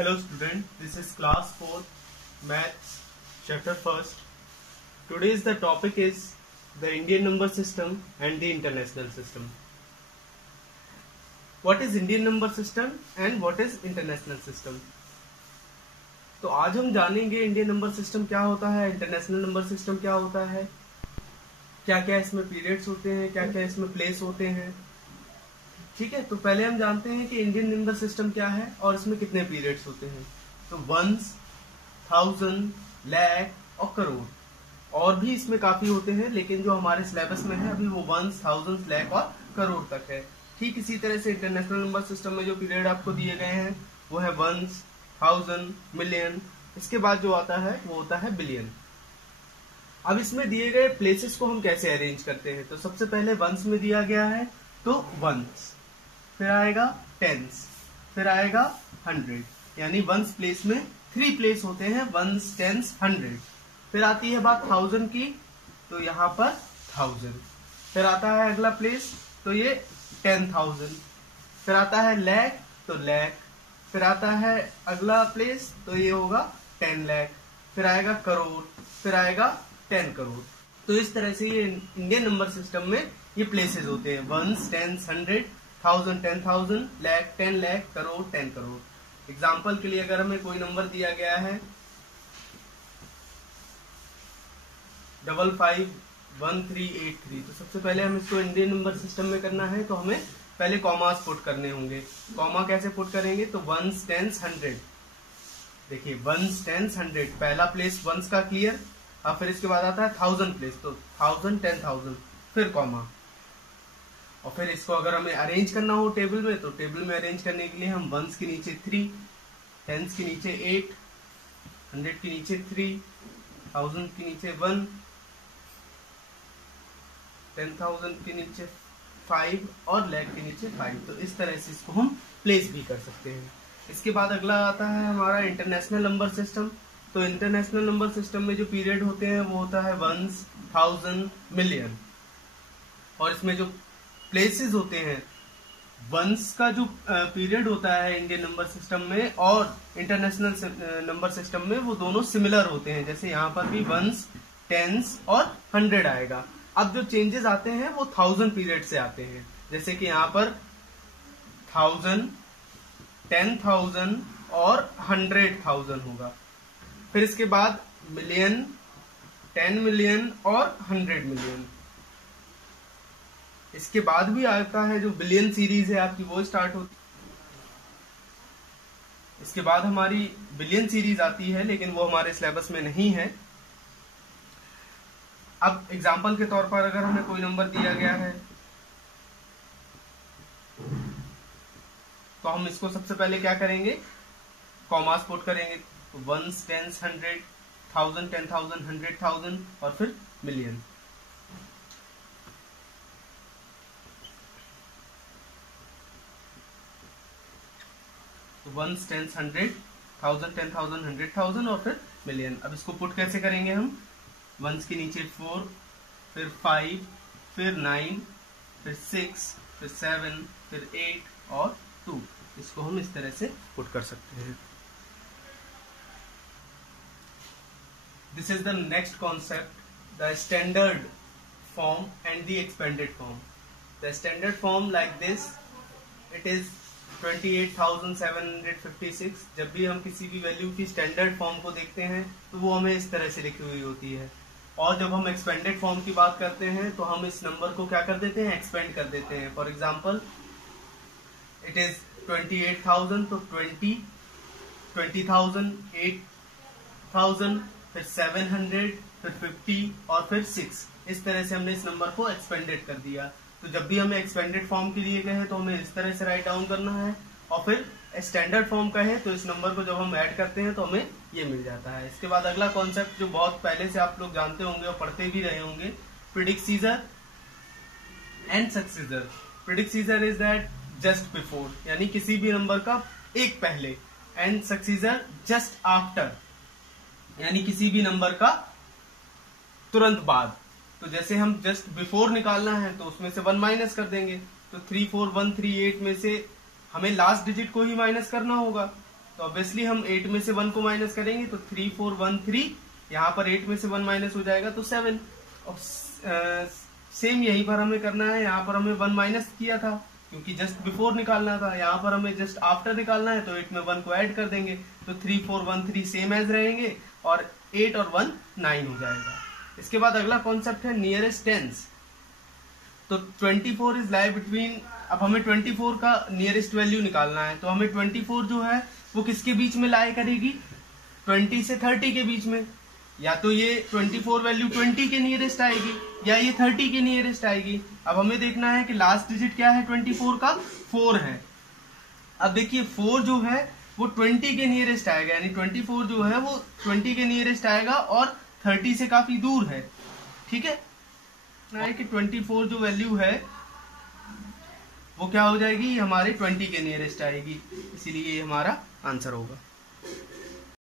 Hello student, this is class 4 maths chapter 1st. Today's the topic is the Indian number system and the international system. What is Indian number system and what is international system? तो आज हम जानेंगे Indian number system क्या होता है, international number system क्या होता है, क्या क्या इसमें पीरियड्स होते हैं, क्या क्या इसमें प्लेस होते हैं। ठीक है, तो पहले हम जानते हैं कि इंडियन नंबर सिस्टम क्या है और इसमें कितने पीरियड्स होते हैं। तो वंस, थाउजेंड, लाख और करोड़, और भी इसमें काफी होते हैं, लेकिन जो हमारे सिलेबस में है अभी वो वंस, थाउजेंड, लाख और करोड़ तक है। ठीक इसी तरह से इंटरनेशनल नंबर सिस्टम में जो पीरियड आपको दिए गए हैं वो है वंस, थाउजेंड, मिलियन, इसके बाद जो आता है वो होता है बिलियन। अब इसमें दिए गए प्लेसेस को हम कैसे अरेंज करते हैं, तो सबसे पहले वंस में दिया गया है तो वंस, फिर आएगा टेंस, फिर आएगा हंड्रेड, यानी वंस प्लेस में 3 प्लेस होते हैं, वंस, टेंस, हंड्रेड। फिर आती है बात थाउजेंड की, तो यहाँ पर थाउजेंड। फिर आता है अगला प्लेस, तो ये 10,000। फिर आता है लैख, तो लैख। फिर आता है अगला प्लेस, तो ये होगा 10 लाख। फिर आएगा करोड़, फिर आएगा 10 करोड़। तो इस तरह से ये इंडियन नंबर सिस्टम में ये प्लेसेस होते हैं, ones, tens, hundred, thousand, 10,000, lakh, 10 lakh, crore, 10 crore. Example के लिए अगर हमें कोई नंबर दिया गया है 551383, तो सबसे पहले हम इसको इंडियन नंबर सिस्टम में करना है तो हमें पहले कॉमास पुट करने होंगे। कॉमा कैसे पुट करेंगे, तो वंस, टेंस, हंड्रेड। देखिए वंस, टेंस, हंड्रेड, पहला प्लेस वंस का क्लियर। अब फिर इसके बाद आता है थाउजेंड प्लेस, तो थाउजेंड, 10,000, फिर कॉमा। और फिर इसको अगर हमें अरेंज करना हो टेबल में, तो टेबल में अरेंज करने के लिए हम वंस के नीचे 3, टेंस के नीचे 8, हंड्रेड के नीचे 3, थाउजेंड के नीचे 1, 10,000 के नीचे 5 और लाख के नीचे 5। तो इस तरह से इसको हम प्लेस भी कर सकते हैं। इसके बाद अगला आता है हमारा इंटरनेशनल नंबर सिस्टम। तो इंटरनेशनल नंबर सिस्टम में जो पीरियड होते हैं वो होता है वंस, थाउजेंड, मिलियन। और इसमें जो प्लेसेस होते हैं, वंस का जो पीरियड होता है इंडियन नंबर सिस्टम में और इंटरनेशनल नंबर सिस्टम में, वो दोनों सिमिलर होते हैं। जैसे यहाँ पर भी वंस, टेंस और हंड्रेड आएगा। अब जो चेंजेस आते हैं वो 1000 पीरियड से आते हैं, जैसे कि यहाँ पर 1000, 10,000 और 100,000 होगा। फिर इसके बाद मिलियन, 10 मिलियन और 100 मिलियन। इसके बाद भी आता है जो बिलियन सीरीज है आपकी, वो स्टार्ट होती है। इसके बाद हमारी बिलियन सीरीज आती है, लेकिन वो हमारे सिलेबस में नहीं है। अब एग्जाम्पल के तौर पर अगर हमें कोई नंबर दिया गया है तो हम इसको सबसे पहले क्या करेंगे, कॉमास पुट करेंगे। तो वंस, टेंस, हंड्रेड, थाउजेंड, 10,000, 100,000 और फिर मिलियन। तो वंस, टेंस, हंड्रेड, थाउजेंड, 10,000, 100,000 और फिर मिलियन। अब इसको पुट कैसे करेंगे हम, वंस के नीचे 4, फिर 5, फिर 9, फिर 6, फिर 7, फिर 8 और 2। इसको हम इस तरह से पुट कर सकते हैं। This is the next concept, the standard form and the expanded form. The standard form like this, it is 28,756। जब भी हम किसी भी वैल्यू की स्टैंडर्ड फॉर्म को देखते हैं तो वो हमें इस तरह से लिखी हुई होती है। और जब हम एक्सपेंडेड फॉर्म की बात करते हैं तो हम इस नंबर को क्या कर देते हैं, एक्सपेंड कर देते हैं। फॉर एग्जांपल इट इज 28,000, तो 20,000, 8,000, फिर 700, फिर 50 और फिर 6। इस तरह से हमने इस नंबर को एक्सपेंडेड कर दिया। तो जब भी हमें एक्सपेंडेड फॉर्म के लिए कहे तो हमें इस तरह से राइट डाउन करना है, और फिर स्टैंडर्ड फॉर्म का है तो इस नंबर को जब हम ऐड करते हैं तो हमें ये मिल जाता है। इसके बाद अगला कॉन्सेप्ट जो बहुत पहले से आप लोग जानते होंगे और पढ़ते भी रहे होंगे, predecessor and successor. Predecessor is that just before, यानी किसी भी नंबर का एक पहले, एंड सक्सीजर जस्ट आफ्टर, यानी किसी भी नंबर का तुरंत बाद। तो जैसे हम जस्ट बिफोर निकालना है तो उसमें से 1 माइनस कर देंगे, तो 34138 में से हमें लास्ट डिजिट को ही माइनस करना होगा। तो ऑब्वियसली हम 8 में से 1 को माइनस करेंगे तो 3 4 1 3, यहाँ पर 8 में से 1 माइनस हो जाएगा तो 7। और सेम यहीं पर हमें करना है, यहाँ पर हमें 1 माइनस किया था क्योंकि जस्ट बिफोर निकालना था, यहाँ पर हमें जस्ट आफ्टर निकालना है तो 8 में 1 को ऐड कर देंगे तो 3 4 1 3 सेम एज रहेंगे और 8 और 1 9 हो जाएगा। इसके बाद अगला कॉन्सेप्ट है नियरेस्ट टेंस। तो 24 इज लाई बिटवीन, अब हमें 24 का नियरेस्ट वैल्यू निकालना है तो हमें 24 जो है वो किसके बीच में लाई करेगी, 20 से 30 के बीच में। या तो ये 24 वैल्यू 20 के नियरेस्ट आएगी या ये 30 के नियरेस्ट आएगी। अब हमें देखना है कि लास्ट डिजिट क्या है 24 का, 4 है। अब देखिए 4 जो है वो 20 के नियरेस्ट आएगा, यानी 24 जो है वो 20 के नियरेस्ट आएगा और 30 से काफी दूर है। ठीक है कि 24 जो वैल्यू है वो क्या हो जाएगी, हमारे 20 के नियरेस्ट आएगी, इसीलिए ये हमारा आंसर होगा।